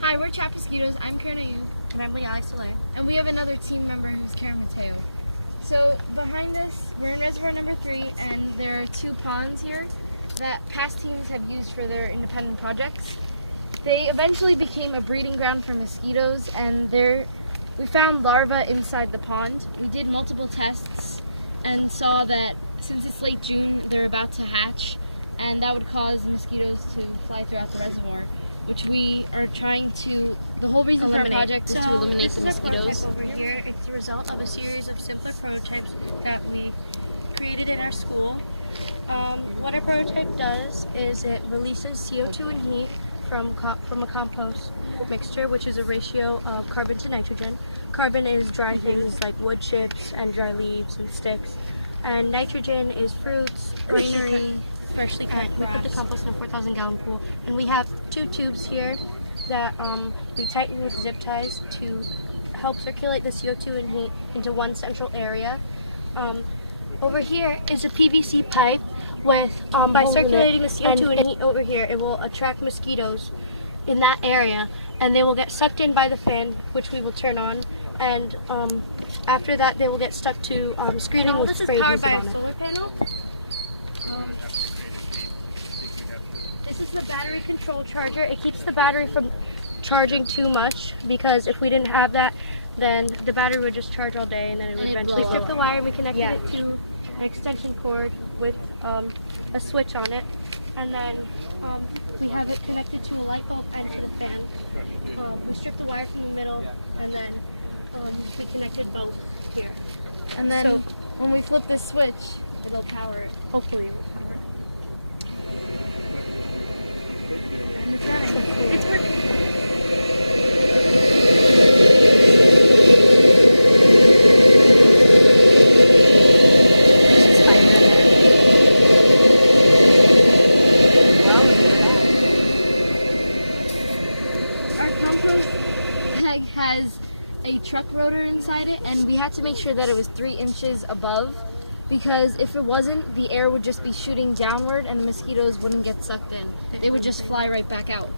Hi, we're Trap Mosquitoes. I'm Karen Ayub. And I'm Leali Soleil. And we have another team member who's Karen Mateo. So behind us, we're in Reservoir number 3, and there are 2 ponds here that past teams have used for their independent projects. They eventually became a breeding ground for mosquitoes, and we found larvae inside the pond. We did multiple tests and saw that since it's late June, they're about to hatch, and that would cause the mosquitoes to fly throughout the reservoir, which we are trying to, the whole reason for our project is to eliminate the mosquitoes. This is our prototype over here. It's the result of a series of simpler prototypes that we created in our school. What our prototype does is it releases CO2 and heat from a compost mixture, which is a ratio of carbon to nitrogen. Carbon is dry things like wood chips and dry leaves and sticks, and nitrogen is fruits, greenery, freshly cut grass. We put the compost in a 4,000 gallon pool, and we have 2 tubes here that we tighten with zip ties to help circulate the CO2 and heat into one central area. Over here is a PVC pipe with by circulating the CO2 and heat over here, it will attract mosquitoes in that area, and they will get sucked in by the fan, which we will turn on, and after that they will get stuck to screening with spray adhesive on it. This is powered by a solar panel. This is the battery control charger. It keeps the battery from charging too much, because if we didn't have that, then the battery would just charge all day and then it would eventually strip the wire. We connected it to an extension cord with a switch on it, and then we have it connected to a light bulb and to the fan. We stripped the wire from the middle, and then we connected both here. And then when we flip this switch, it'll power it. Hopefully it will power it. And it's running. It's working. Our compost bag has a truck rotor inside it, and we had to make sure that it was 3 inches above, because if it wasn't, the air would just be shooting downward and the mosquitoes wouldn't get sucked in. They would just fly right back out.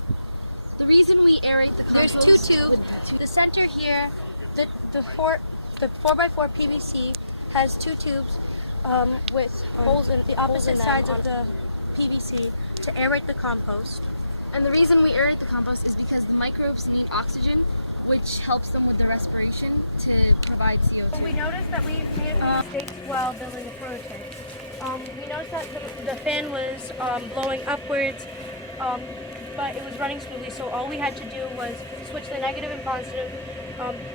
The reason we aerate the compost... There's 2 tubes. The center here, the 4x4 PVC has 2 tubes with holes in the opposite sides of the PVC to aerate the compost. And the reason we aerate the compost is because the microbes need oxygen, which helps them with their respiration to provide CO2. We noticed that we made mistakes while building the prototype. We noticed that the fan was blowing upwards, but it was running smoothly, so all we had to do was switch the negative and positive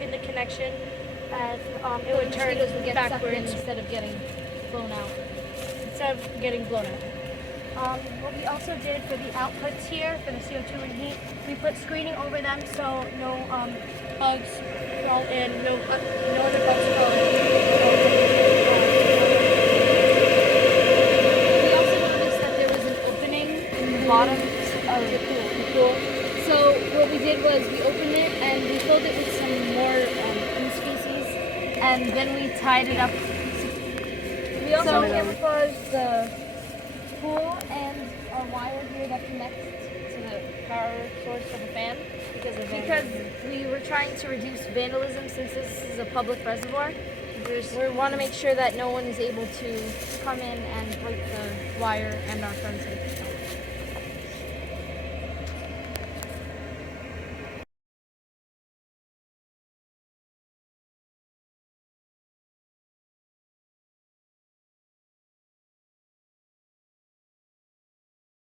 in the connection, and it would turn backwards instead of getting blown out. What we also did for the outputs here, for the CO2 and heat, we put screening over them so no bugs crawl in, no other bugs crawl in. We also noticed that there was an opening in the bottom of the pool. So what we did was we opened it and we filled it with some more food species, and then we tied it up. We also camouflaged the pool and our wire here that connects to the power source for the fan, because we were trying to reduce vandalism, since this is a public reservoir. We want to make sure that no one is able to come in and break the wire and our fence.